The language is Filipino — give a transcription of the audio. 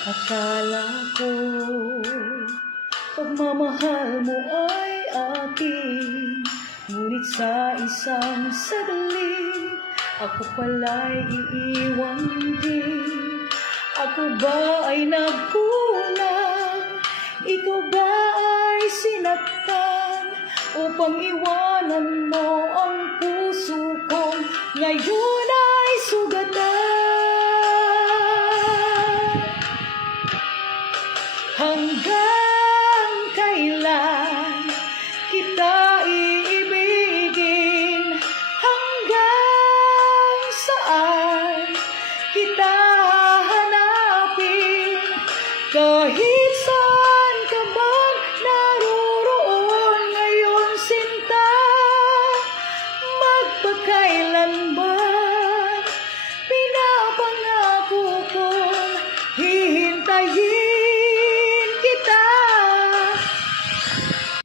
Akala ko pagmamahal mo ay akin, ngunit sa isang sadali ako pala'y iiwan din. Ako ba ay nagkulang? Ikaw ba ay sinaktan upang iwanan mo ang puso ko ngayon?